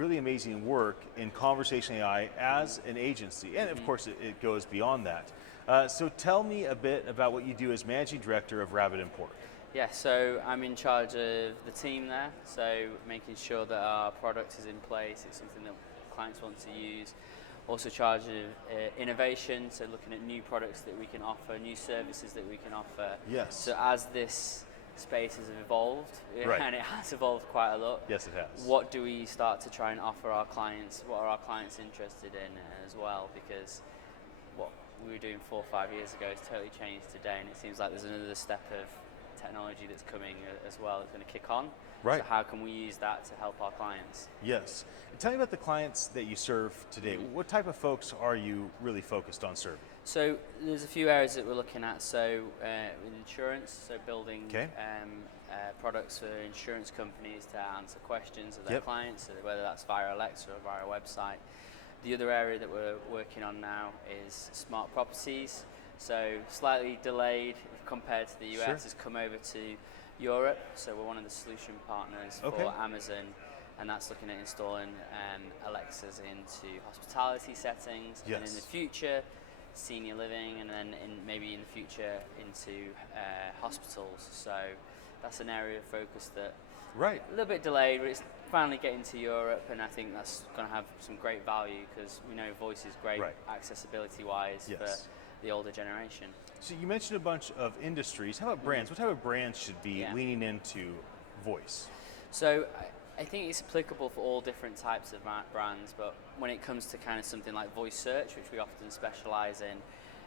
really amazing work in conversational AI as an agency, and of course it goes beyond that. So tell me a bit about what you do as managing director of Rabbit and Pork. Yeah, so I'm in charge of the team there, so making sure that our product is in place, it's something that clients want to use. Also charge of innovation, so looking at new products that we can offer, new services that we can offer. Yes. So as this space has evolved, Right. and it has evolved quite a lot. Yes, it has. What do we start to try and offer our clients? What are our clients interested in as well? Because what we were doing 4 or 5 years ago has totally changed today, and it seems like there's another step of technology that's coming as well. It's going to kick on. Right. So how can we use that to help our clients? Yes. Tell me about the clients that you serve today. What type of folks are you really focused on serving? So there's a few areas that we're looking at. So with insurance, so building products for insurance companies to answer questions of their clients, so whether that's via Alexa or via a website. The other area that we're working on now is smart properties. So slightly delayed compared to the US, has come over to Europe. So we're one of the solution partners for Amazon, and that's looking at installing Alexas into hospitality settings, and in the future, senior living, and then maybe in the future into hospitals. So that's an area of focus that a little bit delayed, but it's finally getting to Europe, and I think that's going to have some great value because we know voice is great accessibility-wise for the older generation. So you mentioned a bunch of industries. How about brands? What type of brands should be leaning into voice? So I think it's applicable for all different types of brands, but when it comes to kind of something like voice search, which we often specialize in,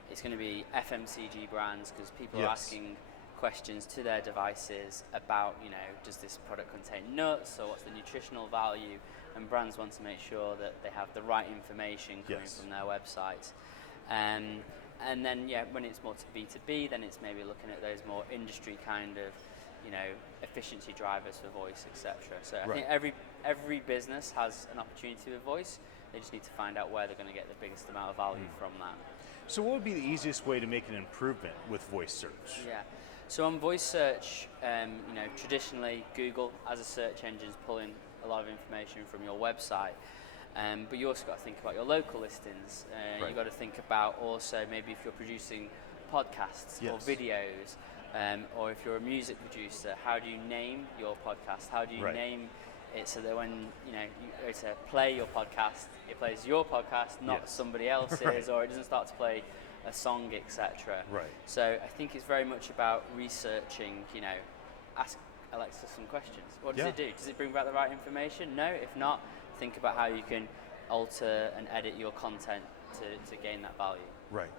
it's going to be FMCG brands because people are asking questions to their devices about, does this product contain nuts or what's the nutritional value? And brands want to make sure that they have the right information coming from their websites. And then, when it's more to B2B, then it's maybe looking at those more industry kind of, efficiency drivers for voice, etc. So I think every business has an opportunity with voice. They just need to find out where they're going to get the biggest amount of value from that. So what would be the easiest way to make an improvement with voice search? Yeah. So on voice search, traditionally Google as a search engine is pulling a lot of information from your website. But you also got to think about your local listings. You've got to think about also maybe if you're producing podcasts or videos, or if you're a music producer, how do you name your podcast? How do you name it so that when you go to play your podcast, it plays your podcast, not somebody else's, or it doesn't start to play a song, etc. So I think it's very much about researching. Ask Alexa some questions. What does it do? Does it bring back the right information? No. If not, think about how you can alter and edit your content to gain that value. Right.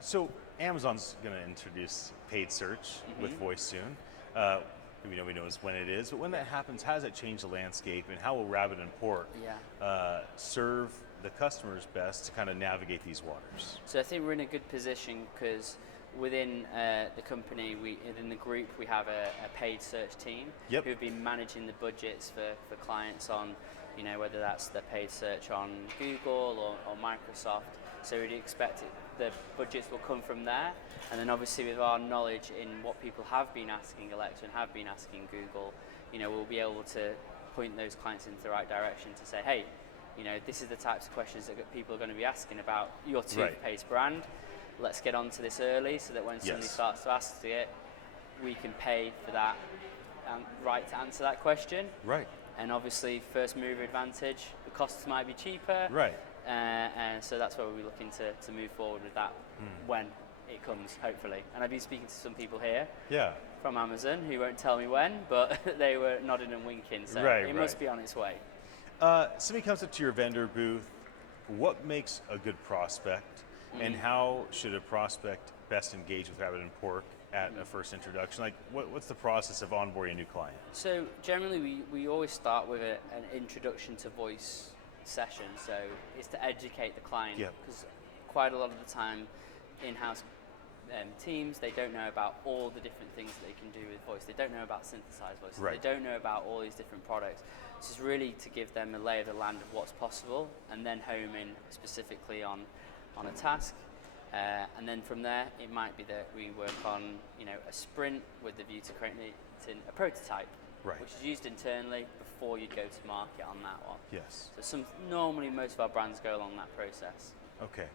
So Amazon's going to introduce paid search with voice soon. Nobody knows when it is, but when that happens, how does that change the landscape, and how will Rabbit and Pork serve the customers best to kind of navigate these waters? So I think we're in a good position because within the company, within the group, we have a paid search team who've been managing the budgets for clients on, whether that's the paid search on Google or Microsoft. So we'd expect the budgets will come from there. And then obviously with our knowledge in what people have been asking Alexa and have been asking Google, we'll be able to point those clients into the right direction to say, hey, this is the types of questions that people are going to be asking about your toothpaste brand. Let's get onto this early so that when somebody starts to ask it, we can pay for that right to answer that question. Right. And obviously, first mover advantage, the costs might be cheaper. Right. And so that's where we'll be looking to move forward with that when it comes, hopefully. And I've been speaking to some people here from Amazon who won't tell me when, but they were nodding and winking, so it must be on its way. Somebody comes up to your vendor booth, what makes a good prospect? And how should a prospect best engage with Rabbit and Pork at a first introduction? Like, what's the process of onboarding a new client? So generally, we always start with an introduction to voice session. So it's to educate the client because quite a lot of the time, in-house teams, they don't know about all the different things that they can do with voice. They don't know about synthesized voices. They don't know about all these different products. So it's really to give them a lay of the land of what's possible, and then home in specifically on a task, and then from there it might be that we work on a sprint with the view to creating a prototype, which is used internally before you go to market on that one. Yes. So normally most of our brands go along that process. Okay.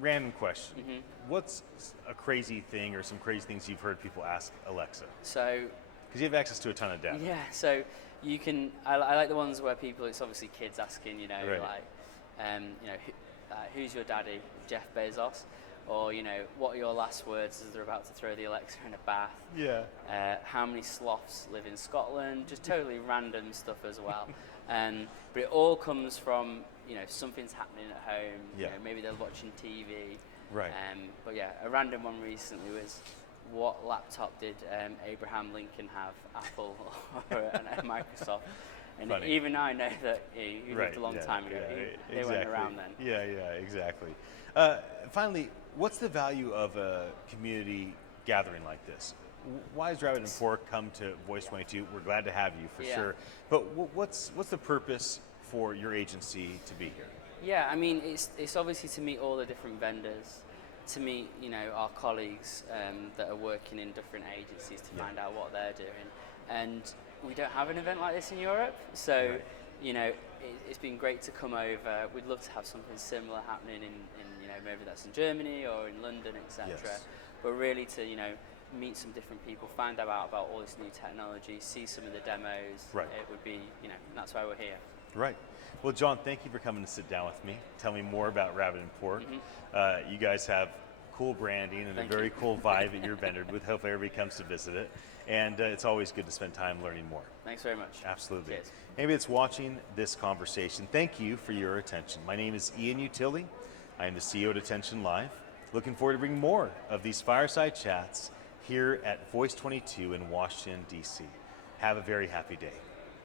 Random question. What's a crazy thing or some crazy things you've heard people ask Alexa? So, because you have access to a ton of data. Yeah, so you can, I like the ones where people, it's obviously kids asking, you know, Right. like, who's your daddy? Jeff Bezos? Or, you know, what are your last words as they're about to throw the Alexa in a bath? Yeah. How many sloths live in Scotland? Just totally random stuff as well. But it all comes from, you know, something's happening at home. Yeah. You know, maybe they're watching TV. Right. But yeah, a random one recently was, what laptop did Abraham Lincoln have, Apple or Microsoft? And Funny. even I know that he lived a long time ago. They exactly. weren't around then. Yeah, exactly. Finally, what's the value of a community gathering like this? Why does Rabbit and Fork come to Voice 22? We're glad to have you for sure. But what's the purpose for your agency to be here? Yeah, I mean, it's obviously to meet all the different vendors, to meet, you know, our colleagues that are working in different agencies to find out what they're doing. And we don't have an event like this in Europe, so you know, it's been great to come over. We'd love to have something similar happening in you know, maybe that's in Germany or in London, etc. Yes. But really to, you know, meet some different people, find out about all this new technology, see some of the demos. Right. It would be, you know, that's why we're here. Right. Well, John, thank you for coming to sit down with me. Tell me more about Rabbit and Fork. You guys have cool branding and a very cool vibe at your vendor booth. Hopefully everybody comes to visit it. And it's always good to spend time learning more. Thanks very much. Absolutely. Cheers. Anybody that's watching this conversation, thank you for your attention. My name is Ian Utilli. I am the CEO at Attention Live. Looking forward to bringing more of these fireside chats here at Voice 22 in Washington, D.C. Have a very happy day.